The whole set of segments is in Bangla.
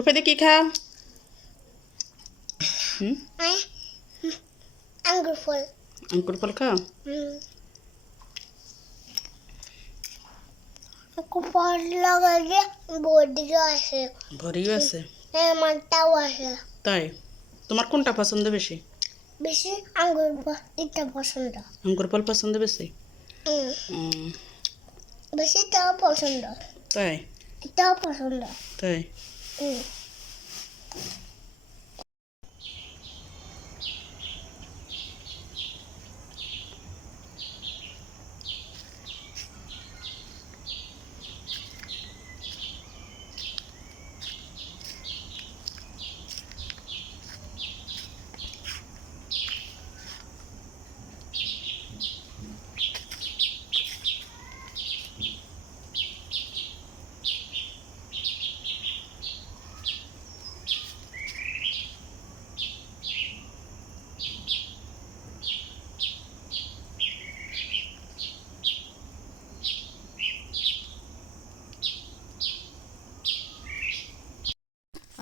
রূপে কি খাও? আঙ্গুর ফল। আঙ্কুর ফল খাও? আঙ্গুর ফল লাগালে বডিও আছে। ভরিও আছে? হ্যাঁ, মাথাও আছে। তাই? তোমার কোনটা পছন্দ বেশি? বেশি আঙ্গুর ফল এটা পছন্দ। আঙ্কুর ফল পছন্দ বেশি? বেশি এটাও পছন্দ। তাই? এটাও পছন্দ। তাই?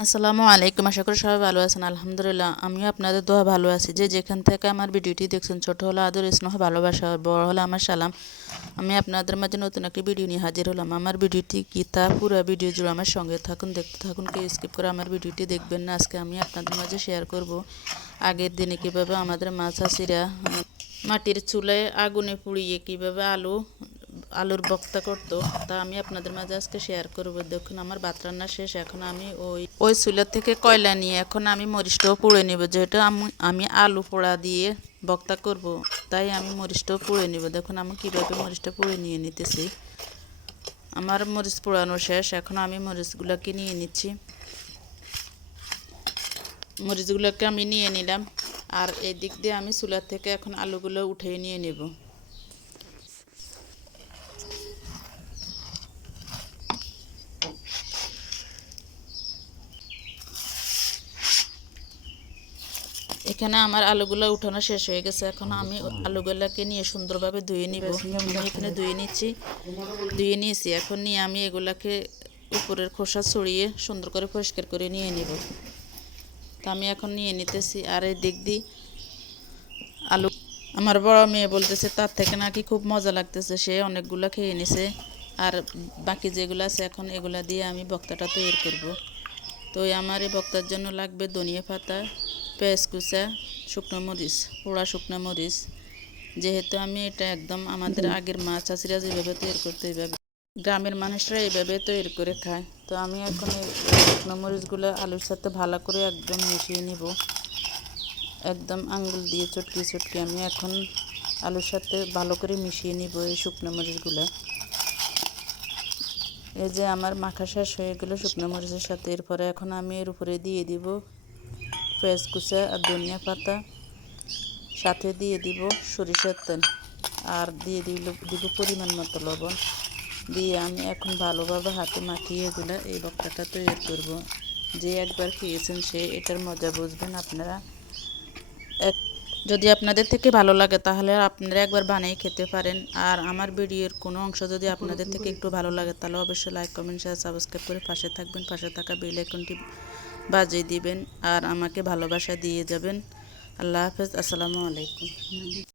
আসসালামু আলাইকুম। আশা করি সবাই ভালো আছেন। আলহামদুলিল্লাহ আমিও আপনাদের দোয়া ভালো আছি। যে যেখান থেকে আমার ভিডিওটি দেখছেন, ছোট হলে আদর, স্নেহ, ভালোবাসা, বড় হলে আমার সালাম। আমি আপনাদের মাঝে নতুন একটি ভিডিও নিয়ে হাজির হলাম। আমার ভিডিওটি কি তা পুরো ভিডিও জুড়ে আমার সঙ্গে থাকুন, দেখতে থাকুন, কেউ স্কিপ করে আমার ভিডিওটি দেখবেন না। আজকে আমি আপনাদের মাঝে শেয়ার করব আগের দিনে কীভাবে আমাদের মা চাষিরা মাটির চুলায় আগুনে পুড়িয়ে কীভাবে আলুর ভর্তা করতো, তা আমি আপনাদের মাঝে আজকে শেয়ার করব। দেখুন আমার ভাত রান্না শেষ। এখন আমি ওই চুলা থেকে কয়লা নিয়ে এখন আমি মরিচটাও পুড়ে নেব। যেহেতু আমি আলু পোড়া দিয়ে ভর্তা করব, তাই আমি মরিচটাও পুড়ে নেব। দেখুন আমি কীভাবে মরিচটা পুড়ে নিয়ে নিতেছি। আমার মরিচ পোড়ানো শেষ। এখন আমি মরিচগুলোকে নিয়ে নিচ্ছি। মরিচগুলোকে আমি নিয়ে নিলাম। আর এই দিক দিয়ে আমি চুলার থেকে এখন আলুগুলো উঠিয়ে নিয়ে নেব। এখানে আমার আলুগুলো উঠানো শেষ হয়ে গেছে। এখন আমি আলুগুলোকে নিয়ে সুন্দরভাবে ধুয়ে নিব। আমি এখানে ধুয়ে নিয়েছি। এখন নিয়ে আমি এগুলাকে উপরের খোসা ছড়িয়ে সুন্দর করে পরিষ্কার করে নিয়ে নিব। তা আমি এখন নিয়ে নিতেছি। আর এই দিক দিয়ে আলু, আমার বড় মেয়ে বলতেছে তার থেকে নাকি খুব মজা লাগতেছে, সে অনেকগুলো খেয়ে নিছে। আর বাকি যেগুলো আছে এখন এগুলা দিয়ে আমি ভর্তাটা তৈরি করব। তো আমার এই ভর্তার জন্য লাগবে ধনিয়া পাতা, পেঁয়াজ কুচা, শুকনো মরিচ, পোড়া শুকনো মরিচ। যেহেতু আমি এটা একদম আমাদের আগের মা চাষিরা যেভাবে তৈরি করতে, এইভাবে গ্রামের মানুষরা এইভাবে তৈরি করে খায়। তো আমি এখন এই শুকনো মরিচগুলো আলুর সাথে ভালো করে একদম মিশিয়ে নিব। একদম আঙ্গুল দিয়ে চটকে চটকে আমি এখন আলুর সাথে ভালো করে মিশিয়ে নিব এই শুকনো মরিচগুলো। এই যে আমার মাখা শেষ হয়ে গেল শুকনো মরিচের সাথে। এরপরে এখন আমি এর উপরে দিয়ে দিব পেঁয়াজ কুচা আর ধনিয়া পাতা, সাথে দিয়ে দিব সরিষার তেল, আর দিয়ে দিব পরিমাণ মতো লবণ। দিয়ে আমি এখন ভালোভাবে হাতে মাখিয়ে এগুলো এই ভর্তাটা তৈরি করব। যে একবার খেয়েছেন সে এটার মজা বুঝবেন আপনারা। যদি আপনাদের থেকে ভালো লাগে তাহলে আপনারা একবার বানিয়ে খেতে পারেন। আর আমার ভিডিওর কোনো অংশ যদি আপনাদের থেকে একটু ভালো লাগে তাহলে অবশ্যই লাইক, কমেন্ট, শেয়ার, সাবস্ক্রাইব করে পাশে থাকবেন। পাশে থাকা বেল আইকনটি বাজিয়ে দিবেন আর আমাকে ভালোবাসা দিয়ে যাবেন। আল্লাহ হাফেজ। আসসালামু আলাইকুম।